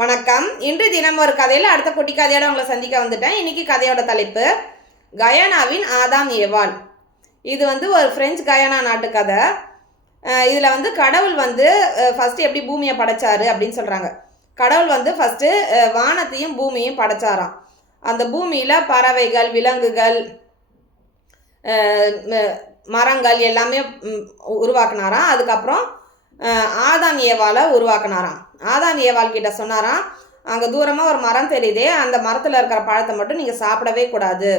வணக்கம். இன்று தினம் ஒரு கதையில் அடுத்த குட்டி கதையோட உங்களை சந்திக்க வந்துட்டேன். இன்னைக்கு கதையோட தலைப்பு கயானாவின் ஆதாம் ஏவாள். இது வந்து ஒரு பிரெஞ்சு கயானா நாட்டு கதை. இதில் வந்து கடவுள் வந்து ஃபஸ்ட்டு எப்படி பூமியை படைச்சாரு அப்படின்னு சொல்கிறாங்க கடவுள் வந்து ஃபஸ்ட்டு வானத்தையும் பூமியும் படைச்சாராம். அந்த பூமியில் பறவைகள் விலங்குகள் மரங்கள் எல்லாமே உருவாக்குனாராம். அதுக்கப்புறம் ஆதாம் ஏவாலை உருவாக்குனாராம். ஆதாம் ஏவாள் கிட்ட சொன்னாராம் அங்கே தூரமாக ஒரு மரம் தெரியுதே அந்த மரத்தில் இருக்கிற பழத்தை மட்டும் நீங்கள் சாப்பிடவே கூடாது.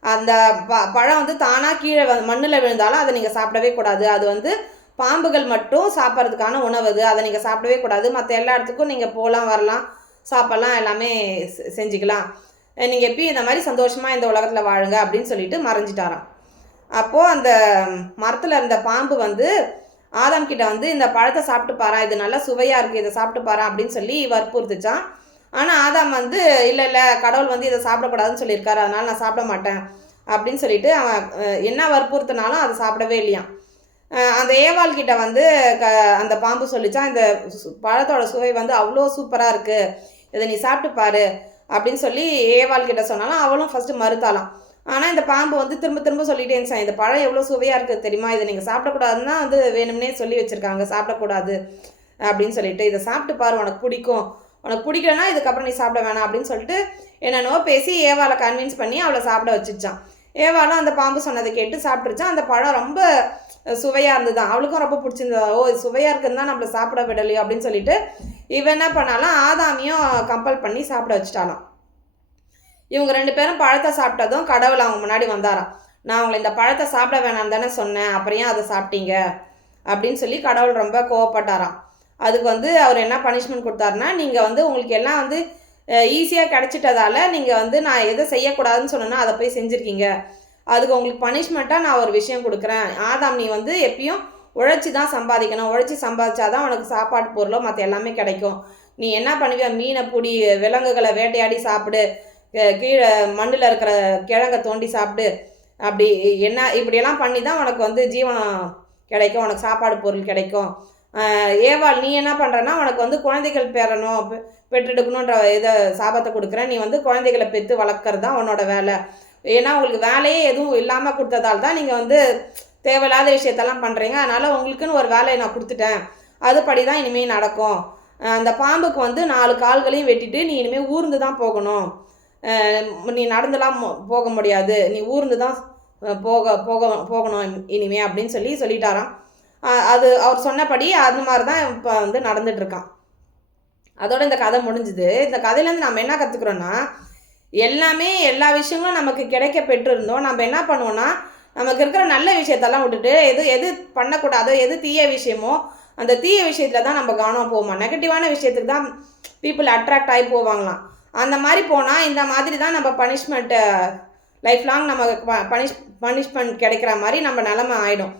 அந்த ப பழம் வந்து தானாக கீழே மண்ணில் விழுந்தாலும் அதை நீங்கள் சாப்பிடவே கூடாது. அது வந்து பாம்புகள் மட்டும் சாப்பிட்றதுக்கான உணவு அது. அதை நீங்கள் சாப்பிடவே கூடாது. மற்ற எல்லா இடத்துக்கும் நீங்கள் போகலாம் வரலாம் சாப்பிட்லாம் எல்லாமே செ- செஞ்சுக்கலாம். நீங்கள் எப்பயும் இந்த மாதிரி சந்தோஷமாக இந்த உலகத்தில் வாழுங்க அப்படின்னு சொல்லிட்டு மறைஞ்சிட்டாராம். அப்போது அந்த மரத்தில் இருந்த பாம்பு வந்து ஆதாம் கிட்ட வந்து இந்த பழத்தை சாப்பிட்டு பாரா இது நல்லா சுவையாக இருக்குது இதை சாப்பிட்டு பாரா அப்படின்னு சொல்லி வற்புறுத்துச்சான் ஆனால் ஆதாம் வந்து இல்லை இல்லை கடவுள் வந்து இதை சாப்பிடக்கூடாதுன்னு சொல்லியிருக்காரு அதனால் நான் சாப்பிட மாட்டேன் அப்படின்னு சொல்லிட்டு அவன் என்ன வற்புறுத்தினாலும் அதை சாப்பிடவே இல்லையாம். அந்த ஏவாள் கிட்ட வந்து க அந்த பாம்பு சொல்லிச்சான் இந்த சு- பழத்தோட சுவை வந்து அவ்வளோ சூப்பராக இருக்குது இதை நீ சாப்பிட்டு பாரு அப்படின்னு சொல்லி ஏவாள் கிட்ட சொன்னாலும் அவளும் ஃபஸ்ட்டு மறுத்தாலாம் ஆனால் இந்த பாம்பு வந்து திரும்ப திரும்ப சொல்லிட்டே இருந்துச்சான் இந்த பழம் எவ்வளோ சுவையாக இருக்குது தெரியுமா? இதை நீங்கள் சாப்பிடக்கூடாதுன்னா வந்து வேணும்னே சொல்லி வச்சுருக்காங்க. சாப்பிடக்கூடாது அப்படின்னு சொல்லிட்டு இதை சாப்பிட்டு பாரு உனக்கு பிடிக்கும். உனக்கு பிடிக்கலனா இதுக்கப்புறம் நீ சாப்பிட வேணாம். அப்படின்னு சொல்லிட்டு என்னென்னோ பேசி ஏவாவை கன்வின்ஸ் பண்ணி அவளை சாப்பிட வச்சுச்சான். ஏவாளும் அந்த பாம்பு சொன்னதை கேட்டு சாப்பிட்டுருச்சான். அந்த பழம் ரொம்ப சுவையாக இருந்தது. அவளுக்கும் ரொம்ப பிடிச்சிருந்ததா. ஓ இது சுவையாக இருக்குன்னு தான் நம்மளை சாப்பிட விடலையோ? அப்படின்னு சொல்லிட்டு இவன் என்ன பண்ணாலும் ஆதாமியும் கம்பல் பண்ணி சாப்பிட வச்சுட்டாலாம் இவங்க ரெண்டு பேரும் பழத்தை சாப்பிட்டதும் கடவுள் அவங்க முன்னாடி வந்தாராம். நான் உங்களை இந்த பழத்தை சாப்பிட வேணாம் தானே சொன்னேன் அப்புறம் ஏன் அதை சாப்பிட்டீங்க? அப்படின்னு சொல்லி கடவுள் ரொம்ப கோவப்பட்டாராம். அதுக்கு வந்து அவர் என்ன பனிஷ்மெண்ட் கொடுத்தாருன்னா நீங்கள் வந்து உங்களுக்கு எல்லாம் வந்து ஈஸியாக கிடச்சிட்டதால நீங்கள் வந்து நான் எதை செய்யக்கூடாதுன்னு சொன்னேன்னா அதை போய் செஞ்சுருக்கீங்க. அதுக்கு உங்களுக்கு பனிஷ்மெண்ட்டாக நான் ஒரு விஷயம் கொடுக்குறேன். ஆதாம் நீ வந்து எப்பயும் உழைச்சி தான் சம்பாதிக்கணும். உழைச்சி சம்பாதிச்சாதான் உனக்கு சாப்பாடு பொருளோ மற்ற எல்லாமே கிடைக்கும். நீ என்ன பண்ணுவியா மீனை பிடி விலங்குகளை வேட்டையாடி சாப்பிடு. கீழே மண்ணில் இருக்கிற கிழங்கை தோண்டி சாப்பிடு. அப்படி என்ன இப்படியெல்லாம் பண்ணி தான் உனக்கு வந்து ஜீவனம் கிடைக்கும் உனக்கு சாப்பாடு பொருள் கிடைக்கும். ஏவாள் நீ என்ன பண்ணுறன்னா உனக்கு வந்து குழந்தைகள் பெறணும் பெற்றெடுக்கணுன்ற இதை சாபத்தை கொடுக்குறேன். நீ வந்து குழந்தைகளை பெற்று வளர்க்குறது தான் உன்னோட வேலை. ஏன்னா உங்களுக்கு வேலையே எதுவும் இல்லாமல் கொடுத்ததால் தான் நீங்கள் வந்து தேவையில்லாத விஷயத்தெல்லாம் பண்ணுறீங்க அதனால் உங்களுக்குன்னு ஒரு வேலையை நான் கொடுத்துட்டேன். அதுபடி தான் இனிமேல் நடக்கும். அந்த பாம்புக்கு வந்து நாலு கால்களையும் வெட்டிட்டு நீ இனிமேல் ஊர்ந்து தான் போகணும். நீ நடந்துலாம் போக முடியாது. நீ ஊர்ந்து தான் போக போக போகணும் இனிமே அப்படின்னு சொல்லி சொல்லிட்டாராம். அது அவர் சொன்னபடி அந்த மாதிரி தான் இப்போ வந்து நடந்துட்டுருக்கான். அதோட இந்த கதை முடிஞ்சுது. இந்த கதையிலேருந்து நம்ம என்ன கற்றுக்குறோன்னா எல்லாமே எல்லா விஷயங்களும் நமக்கு கிடைக்க பெற்றிருந்தோம். நம்ம என்ன பண்ணுவோன்னா நமக்கு இருக்கிற நல்ல விஷயத்தெல்லாம் விட்டுட்டு எது எது பண்ணக்கூடாதோ எது தீய விஷயமோ அந்த தீய விஷயத்தில் தான் நம்ம கவனம் போவோமா? நெகட்டிவான விஷயத்துக்கு தான் பீப்புள் அட்ராக்ட் ஆகி போவாங்களாம். அந்த மாதிரி போனால் இந்த மாதிரி தான் நம்ம பனிஷ்மெண்ட்டை லைஃப் லாங் நமக்கு பனிஷ் பனிஷ்மெண்ட் கிடைக்கிற மாதிரி நம்ம நிலமை ஆகிடும்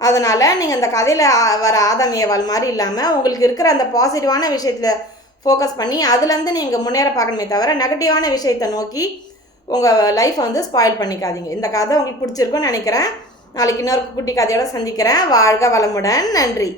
அதனால் நீங்கள் இந்த கதையில் வர ஆதம் ஏவாள் மாதிரி இல்லாமல் உங்களுக்கு இருக்கிற அந்த பாசிட்டிவான விஷயத்தில் ஃபோக்கஸ் பண்ணி அதுலேருந்து நீங்கள் முன்னேற பார்க்கணுமே தவிர நெகட்டிவான விஷயத்தை நோக்கி உங்கள் லைஃப்பை வந்து ஸ்பாயில் பண்ணிக்காதீங்க. இந்த கதை உங்களுக்கு பிடிச்சிருக்குன்னு நினைக்கிறேன். நாளைக்கு இன்னொரு குட்டி கதையோடு சந்திக்கிறேன். வாழ்க வளமுடன். நன்றி.